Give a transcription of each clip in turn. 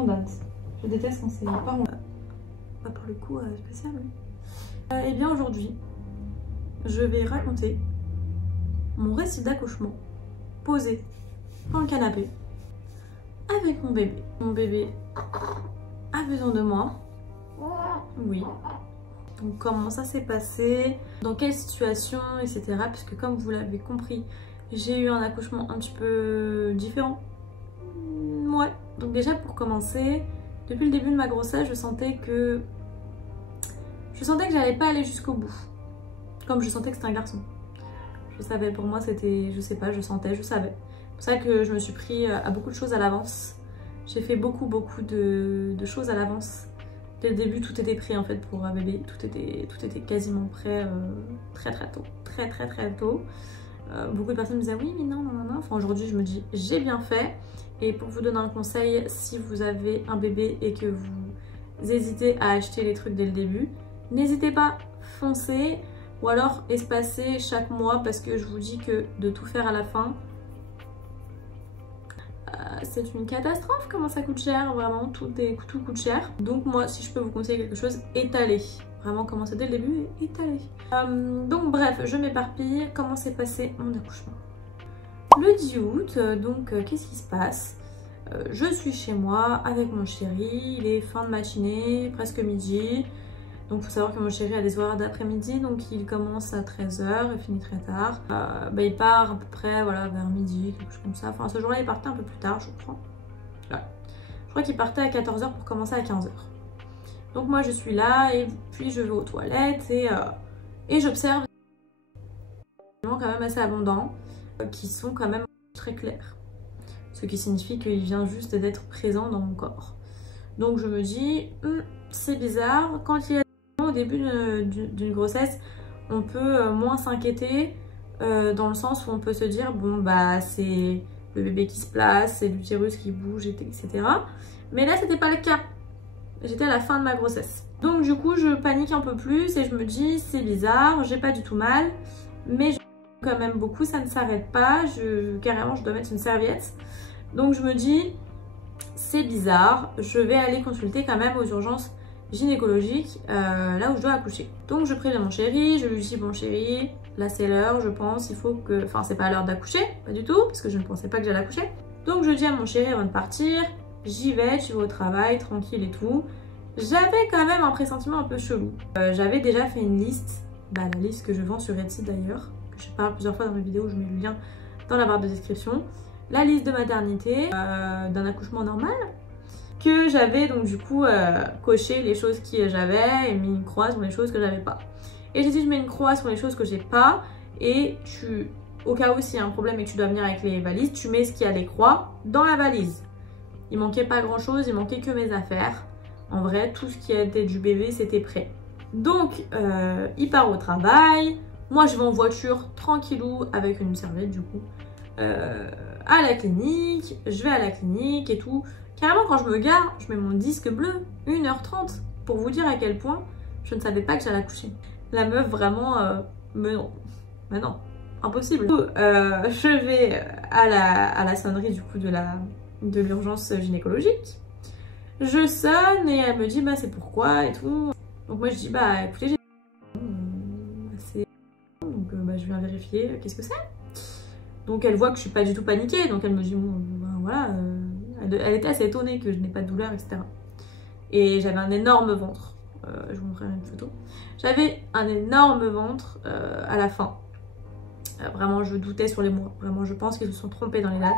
rondade. Je déteste quand c'est pas rondade. Pas pour le coup spécial. Et bien aujourd'hui, je vais raconter mon récit d'accouchement posé dans le canapé avec mon bébé. Mon bébé a besoin de moi. Oui. Donc comment ça s'est passé, dans quelle situation, etc. Puisque comme vous l'avez compris, j'ai eu un accouchement un petit peu différent. Ouais. Donc déjà pour commencer, depuis le début de ma grossesse, je sentais que j'allais pas aller jusqu'au bout. Comme je sentais que c'était un garçon. Je savais, pour moi c'était, je sais pas, je sentais, je savais. C'est pour ça que je me suis pris à beaucoup de choses à l'avance. J'ai fait beaucoup de choses à l'avance. Dès le début, tout était prêt en fait pour un bébé. Tout était quasiment prêt très tôt. Très tôt. Beaucoup de personnes me disaient oui, mais non. Enfin, aujourd'hui, je me dis j'ai bien fait. Et pour vous donner un conseil, si vous avez un bébé et que vous hésitez à acheter les trucs dès le début, n'hésitez pas, foncez. Ou alors espacez chaque mois parce que je vous dis que de tout faire à la fin, c'est une catastrophe. Comment ça coûte cher, vraiment, tout coûte cher. Donc moi, si je peux vous conseiller quelque chose, étalez. Vraiment commencez dès le début et étalez. Donc bref, je m'éparpille. Comment s'est passé mon accouchement? Le 10 août, donc qu'est-ce qui se passe? Je suis chez moi avec mon chéri, il est fin de matinée, presque midi. Donc il faut savoir que mon chéri a des horaires d'après-midi, donc il commence à 13 h et finit très tard. Il part à peu près voilà, vers midi, quelque chose comme ça. Enfin ce jour-là il partait un peu plus tard je crois. Ouais. Je crois qu'il partait à 14 h pour commencer à 15 h. Donc moi je suis là et puis je vais aux toilettes et j'observe des aliments quand même assez abondants qui sont quand même très clairs. Ce qui signifie qu'il vient juste d'être présent dans mon corps. Donc je me dis, c'est bizarre, quand il y a au début d'une grossesse, on peut moins s'inquiéter dans le sens où on peut se dire bon bah c'est le bébé qui se place, c'est l'utérus qui bouge, etc. Mais là c'était pas le cas. J'étais à la fin de ma grossesse. Donc du coup je panique un peu plus et je me dis c'est bizarre, j'ai pas du tout mal, mais je quand même beaucoup, ça ne s'arrête pas, carrément je dois mettre une serviette. Donc je me dis c'est bizarre, je vais aller consulter quand même aux urgences gynécologique là où je dois accoucher. Donc je préviens mon chéri, je lui dis bon chéri, là c'est l'heure, je pense, il faut que... Enfin c'est pas l'heure d'accoucher, pas du tout, parce que je ne pensais pas que j'allais accoucher. Donc je dis à mon chéri avant de partir, j'y vais, tu vas au travail, tranquille et tout. J'avais quand même un pressentiment un peu chelou. J'avais déjà fait une liste, la liste que je vends sur Etsy d'ailleurs, que je parle plusieurs fois dans mes vidéos, je mets le lien dans la barre de description. La liste de maternité, d'un accouchement normal, que j'avais donc du coup coché les choses que j'avais et mis une croix sur les choses que j'avais pas. Et j'ai dit je mets une croix sur les choses que j'ai pas et au cas où s'il y a un problème et que tu dois venir avec les valises, tu mets ce qu'il y a les croix dans la valise. Il manquait pas grand chose, il manquait que mes affaires. En vrai, tout ce qui était du bébé, c'était prêt. Donc, il part au travail. Moi, je vais en voiture, tranquillou, avec une serviette du coup, à la clinique. Je vais à la clinique et tout. Carrément, quand je me gare, je mets mon disque bleu, 1 h 30, pour vous dire à quel point je ne savais pas que j'allais accoucher. La meuf, vraiment, mais non, impossible. Du coup, je vais à la sonnerie du coup de l'urgence gynécologique. Je sonne et elle me dit bah c'est pourquoi et tout. Donc moi je dis bah écoutez j'ai donc je viens vérifier qu'est-ce que c'est. Donc elle voit que je suis pas du tout paniquée, donc elle me dit bon ben, voilà elle était assez étonnée que je n'ai pas de douleur, etc. Et j'avais un énorme ventre, je vous montrerai une photo. J'avais un énorme ventre à la fin. Vraiment je doutais sur les mois, vraiment je pense qu'ils se sont trompés dans les dates.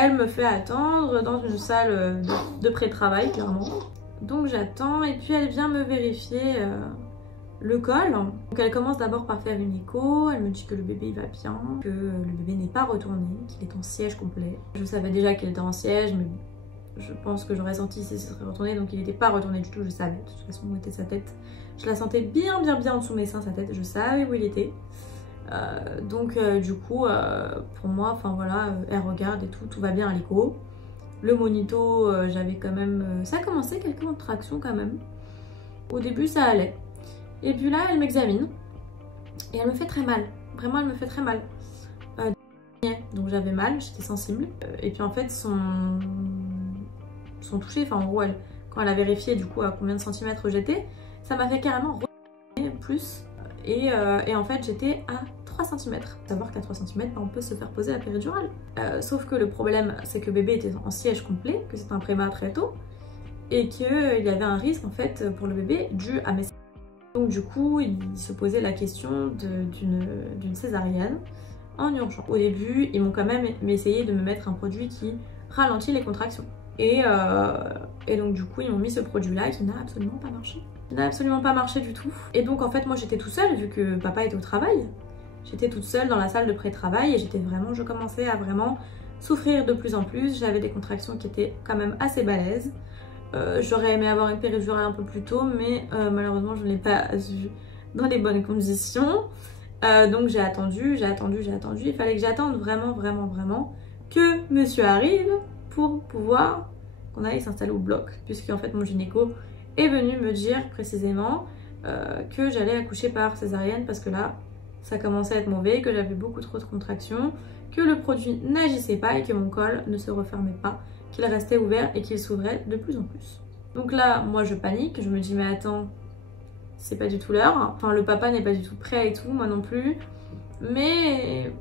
Elle me fait attendre dans une salle de pré-travail, clairement. Donc j'attends et puis elle vient me vérifier le col. Donc elle commence d'abord par faire une écho. Elle me dit que le bébé va bien, que le bébé n'est pas retourné, qu'il est en siège complet. Je savais déjà qu'il était en siège, mais je pense que j'aurais senti si ce serait retourné. Donc il n'était pas retourné du tout, je savais. De toute façon où était sa tête. Je la sentais bien en dessous de mes seins, sa tête. Je savais où il était. Donc du coup pour moi enfin voilà elle regarde et tout va bien à l'écho. Le monito j'avais quand même ça a commencé quelques contractions quand même. Au début ça allait et puis là elle m'examine et elle me fait très mal, vraiment elle me fait très mal. donc j'avais mal, j'étais sensible. Et puis en fait son toucher, enfin en gros quand elle a vérifié du coup à combien de centimètres j'étais, ça m'a fait carrément plus. Et en fait j'étais à 3 cm. Savoir qu'à 3 cm, on peut se faire poser la péridurale. Sauf que le problème, c'est que bébé était en siège complet, que c'est un prémat très tôt, et qu'il y avait un risque en fait pour le bébé dû à mes... Donc du coup, il se posait la question d'une césarienne en urgence. Au début, ils m'ont quand même essayé de me mettre un produit qui ralentit les contractions. Et donc du coup, ils m'ont mis ce produit-là qui n'a absolument pas marché. Il n'a absolument pas marché du tout. Et donc en fait, moi j'étais toute seule vu que papa était au travail. J'étais toute seule dans la salle de pré-travail et je commençais à vraiment souffrir de plus en plus. J'avais des contractions qui étaient quand même assez balèzes. J'aurais aimé avoir une péridurale un peu plus tôt, mais malheureusement je ne l'ai pas eu dans les bonnes conditions. Donc j'ai attendu. Il fallait que j'attende vraiment que monsieur arrive pour pouvoir qu'on aille s'installer au bloc. Puisque en fait mon gynéco est venu me dire précisément que j'allais accoucher par césarienne parce que là ça commençait à être mauvais, que j'avais beaucoup trop de contractions, que le produit n'agissait pas et que mon col ne se refermait pas, qu'il restait ouvert et qu'il s'ouvrait de plus en plus. Donc là, moi je panique, je me dis mais attends, c'est pas du tout l'heure, enfin le papa n'est pas du tout prêt et tout, moi non plus, mais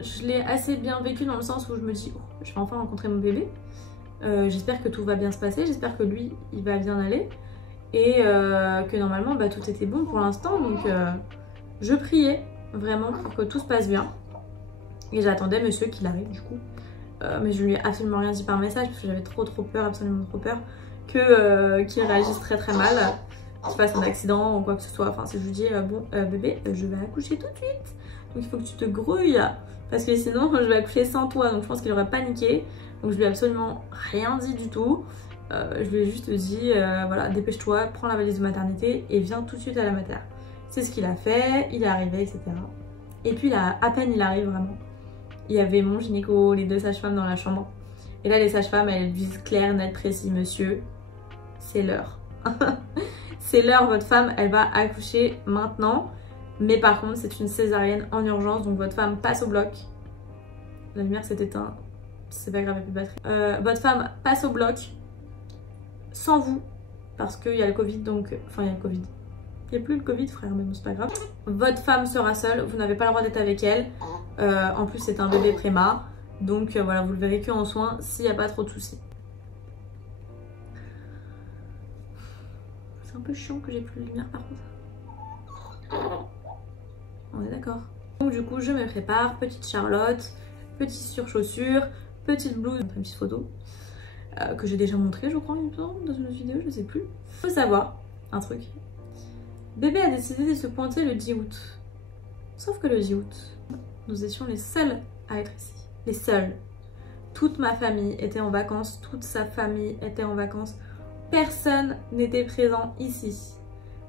je l'ai assez bien vécu dans le sens où je me dis oh, je vais enfin rencontrer mon bébé, j'espère que tout va bien se passer, j'espère que lui il va bien aller et que normalement bah, tout était bon pour l'instant, donc je priais vraiment pour que tout se passe bien et j'attendais monsieur qu'il arrive du coup. Mais je lui ai absolument rien dit par message parce que j'avais trop peur, absolument trop peur qu'il réagisse très mal, qu'il fasse un accident ou quoi que ce soit. Enfin si je lui dis bon bébé je vais accoucher tout de suite donc il faut que tu te grouilles parce que sinon je vais accoucher sans toi, donc je pense qu'il aurait paniqué. Donc je lui ai absolument rien dit du tout. Je lui ai juste dit voilà dépêche-toi, prends la valise de maternité et viens tout de suite à la mater. C'est ce qu'il a fait, il est arrivé etc. Et puis là à peine il arrive vraiment, il y avait mon gynéco, les 2 sages-femmes dans la chambre. Et là les sages-femmes elles disent clair, net, précis, monsieur, c'est l'heure. C'est l'heure, votre femme elle va accoucher maintenant. Mais par contre c'est une césarienne en urgence, donc votre femme passe au bloc. La lumière s'est éteinte, c'est pas grave, il n'y a plus de batterie. Votre femme passe au bloc sans vous, parce qu'il y a le Covid, donc... Enfin il y a le Covid. Il n'y a plus le Covid frère, mais bon c'est pas grave. Votre femme sera seule, vous n'avez pas le droit d'être avec elle. En plus c'est un bébé préma, donc voilà, vous le verrez que en soins s'il n'y a pas trop de soucis. C'est un peu chiant que j'ai plus de lumière par contre. On est d'accord. Donc du coup je me prépare, petite Charlotte, petite surchaussure, petite blouse, une petite photo que j'ai déjà montrée je crois dans une autre vidéo, je sais plus. Faut savoir un truc. Bébé a décidé de se pointer le 10 août. Sauf que le 10 août, nous étions les seuls à être ici. Les seuls. Toute ma famille était en vacances, toute sa famille était en vacances. Personne n'était présent ici.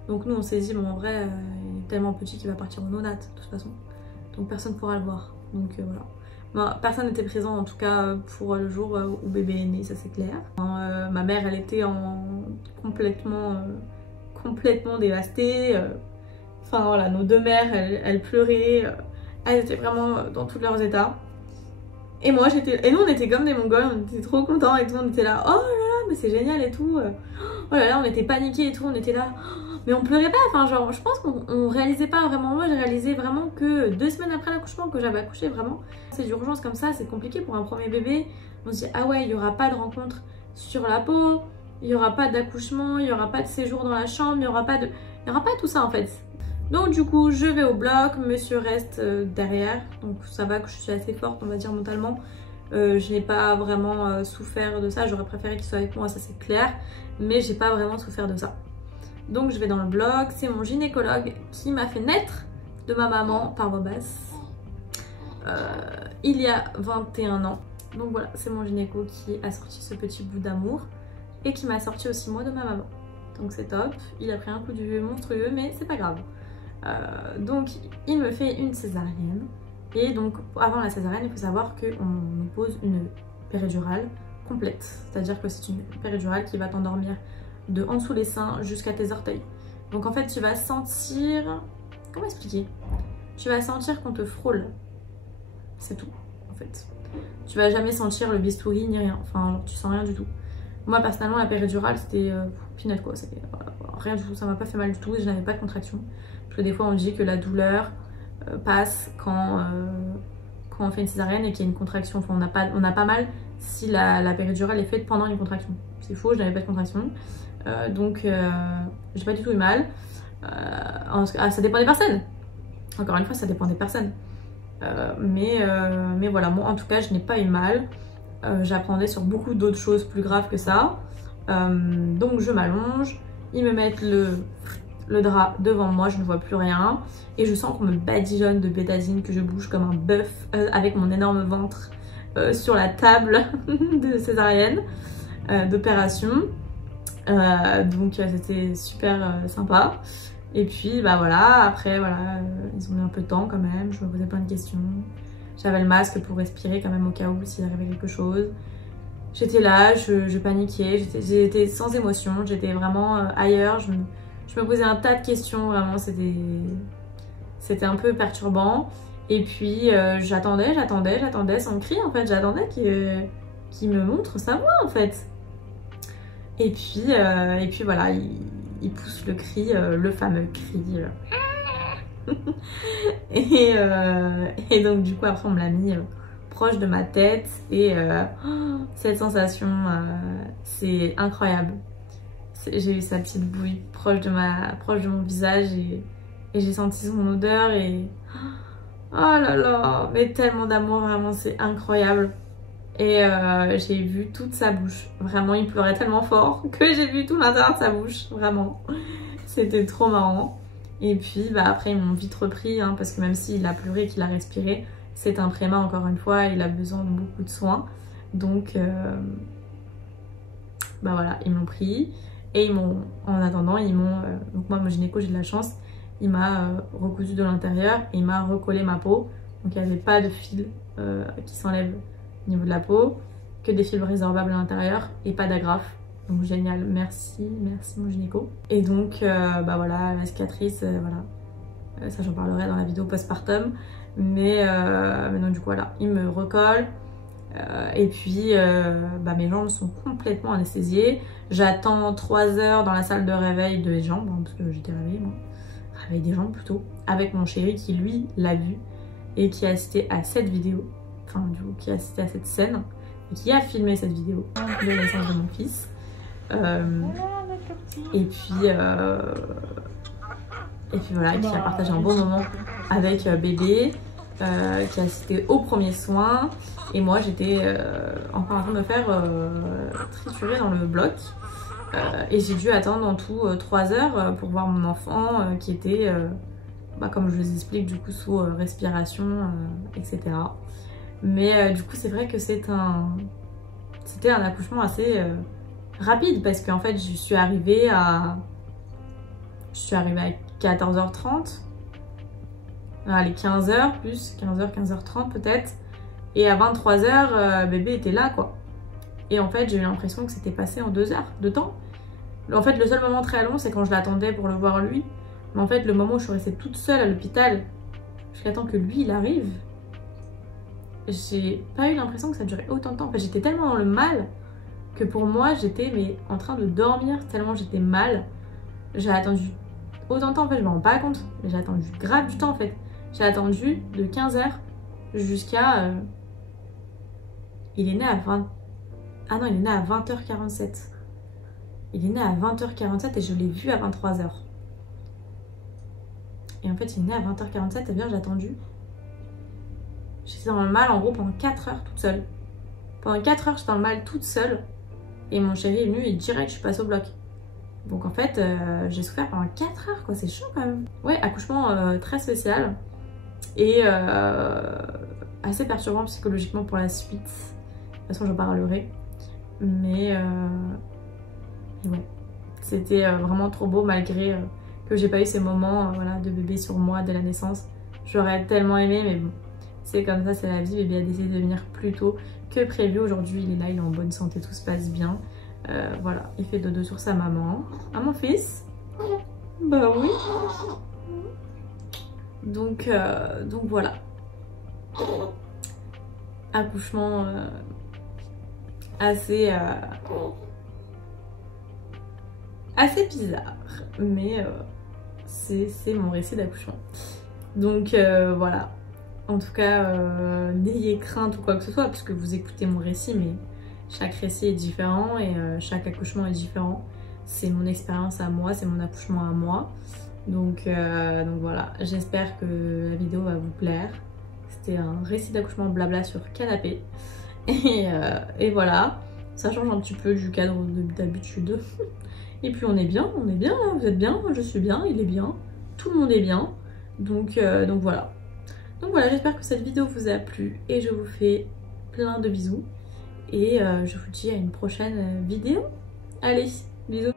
Donc nous on s'est dit, bon en vrai, il est tellement petit qu'il va partir au nonat de toute façon. Donc personne ne pourra le voir. Donc voilà. Bon, personne n'était présent en tout cas pour le jour où bébé est né, ça c'est clair. Ma mère elle était complètement dévastée. Enfin voilà, nos 2 mères elles pleuraient. Elles étaient vraiment dans tous leurs états. Et moi j'étais... Et nous on était comme des mongols, on était trop contents et tout, on était là, oh là là, mais c'est génial et tout. Oh là là, on était paniqués et tout, on était là... Mais on pleurait pas, enfin genre je pense qu'on réalisait pas vraiment, moi j'ai réalisé vraiment que 2 semaines après l'accouchement que j'avais accouché vraiment. C'est d'urgence comme ça, c'est compliqué pour un premier bébé. On se dit ah ouais, il y aura pas de rencontre sur la peau, il y aura pas d'accouchement, il y aura pas de séjour dans la chambre, il y aura pas tout ça en fait. Donc du coup je vais au bloc, monsieur reste derrière, donc ça va que je suis assez forte on va dire mentalement. Je n'ai pas vraiment souffert de ça, j'aurais préféré qu'il soit avec moi, ça c'est clair, mais j'ai pas vraiment souffert de ça. Donc je vais dans le bloc, c'est mon gynécologue qui m'a fait naître de ma maman par voie basse il y a 21 ans. Donc voilà, c'est mon gynéco qui a sorti ce petit bout d'amour et qui m'a sorti aussi moi de ma maman. Donc c'est top, il a pris un coup de vieux monstrueux mais c'est pas grave. Donc il me fait une césarienne et donc avant la césarienne il faut savoir qu'on nous pose une péridurale complète. C'est-à-dire que c'est une péridurale qui va t'endormir de en dessous les seins jusqu'à tes orteils. Donc en fait tu vas sentir... Comment expliquer? Tu vas sentir qu'on te frôle. C'est tout. fait. Tu vas jamais sentir le bistouri ni rien, enfin genre, tu sens rien du tout. Moi personnellement la péridurale c'était peanut quoi, rien du tout, ça m'a pas fait mal du tout et je n'avais pas de contraction. Parce que des fois on dit que la douleur passe quand on fait une césarienne et qu'il y a une contraction, enfin on a pas mal si la péridurale est faite pendant une contraction. C'est faux, je n'avais pas de contraction, donc j'ai pas du tout eu mal. Ça dépend des personnes, encore une fois ça dépend des personnes. Mais voilà, moi en tout cas je n'ai pas eu mal. J'apprenais sur beaucoup d'autres choses plus graves que ça. Donc je m'allonge, ils me mettent le drap devant moi, je ne vois plus rien. Et je sens qu'on me badigeonne de bétadine, que je bouge comme un bœuf avec mon énorme ventre sur la table de césarienne d'opération. Donc c'était super sympa. Et puis bah voilà, après voilà, ils ont mis un peu de temps quand même, je me posais plein de questions. J'avais le masque pour respirer quand même au cas où s'il arrivait quelque chose. J'étais là, je paniquais, j'étais sans émotion, j'étais vraiment ailleurs. Je me posais un tas de questions, vraiment c'était un peu perturbant. Et puis j'attendais sans crier en fait, j'attendais qu'il me montre sa voix en fait. Et puis voilà, il pousse le cri, le fameux cri. Et donc du coup après on me l'a mis proche de ma tête et cette sensation c'est incroyable. J'ai eu sa petite bouille proche de mon visage et j'ai senti son odeur et oh là là, mais tellement d'amour, vraiment c'est incroyable. Et j'ai vu toute sa bouche, vraiment il pleurait tellement fort que j'ai vu tout l'intérieur de sa bouche, vraiment. C'était trop marrant. Et puis bah, après ils m'ont vite repris hein, parce que même s'il a pleuré et qu'il a respiré, c'est un préma encore une fois, il a besoin de beaucoup de soins. Donc bah voilà, ils m'ont pris et en attendant donc moi mon gynéco j'ai de la chance, il m'a recousu de l'intérieur et il m'a recollé ma peau. Donc il n'y avait pas de fil qui s'enlève au niveau de la peau, que des fibres résorbables à l'intérieur et pas d'agrafe. Donc génial, merci mon gynéco. Et donc bah voilà, la cicatrice, voilà. Ça j'en parlerai dans la vidéo postpartum. Mais donc du coup voilà, il me recolle. Et puis bah, mes jambes sont complètement anesthésiées. J'attends 3 heures dans la salle de réveil des jambes, hein, parce que j'étais réveillée moi. Réveil des jambes plutôt. Avec mon chéri qui lui l'a vu et qui a assisté à cette vidéo. Enfin du coup qui a assisté à cette scène. Et qui a filmé cette vidéo de la naissance de mon fils. Et puis voilà, qui a partagé un bon moment avec bébé, qui a assisté aux premiers soins. Et moi j'étais encore en train de me faire triturer dans le bloc. Et j'ai dû attendre en tout 3 heures pour voir mon enfant qui était, bah, comme je vous explique, du coup sous respiration, etc. Mais du coup c'est vrai que c'était un accouchement assez rapide parce qu'en fait je suis arrivée à 14h30, allez 15h plus, 15h, 15h30 peut-être, et à 23h bébé était là quoi. Et en fait j'ai eu l'impression que c'était passé en 2 heures de temps. En fait le seul moment très long c'est quand je l'attendais pour le voir lui, mais en fait le moment où je suis restée toute seule à l'hôpital jusqu'à temps que lui il arrive, j'ai pas eu l'impression que ça durait autant de temps. En fait j'étais tellement dans le mal que pour moi j'étais en train de dormir tellement j'étais mal. J'ai attendu autant de temps en fait, je me rends pas compte, mais j'ai attendu grave du temps en fait. J'ai attendu de 15h jusqu'à il est né à 20... Ah non, il est né à 20h47. Il est né à 20h47 et je l'ai vu à 23h. Et en fait il est né à 20h47, ça veut dire j'ai attendu. J'étais dans le mal en gros pendant 4 heures toute seule. Pendant 4 heures j'étais dans le mal toute seule. Et mon chéri est venu et direct je suis passée au bloc. Donc en fait j'ai souffert pendant 4 heures quoi, c'est chaud quand même. Ouais, accouchement très spécial. Et assez perturbant psychologiquement pour la suite. De toute façon j'en parlerai. Mais ouais, c'était vraiment trop beau malgré que j'ai pas eu ces moments voilà, de bébé sur moi dès la naissance. J'aurais tellement aimé mais bon, c'est comme ça, c'est la vie. Bébé a décidé de venir plus tôt que prévu. Aujourd'hui il est là, il est en bonne santé, tout se passe bien. Voilà, il fait dodo sur sa maman. Ah mon fils? Bah oui. Donc voilà. accouchement assez bizarre, mais c'est mon récit d'accouchement. Donc voilà, en tout cas n'ayez crainte ou quoi que ce soit, parce que vous écoutez mon récit, mais chaque récit est différent et chaque accouchement est différent. C'est mon expérience à moi, c'est mon accouchement à moi. Donc voilà, j'espère que la vidéo va vous plaire. C'était un récit d'accouchement blabla sur canapé. Et voilà, ça change un petit peu du cadre d'habitude. Et puis on est bien là, vous êtes bien, je suis bien, il est bien, tout le monde est bien. Donc voilà. Donc voilà, j'espère que cette vidéo vous a plu et je vous fais plein de bisous. Et je vous dis à une prochaine vidéo. Allez, bisous.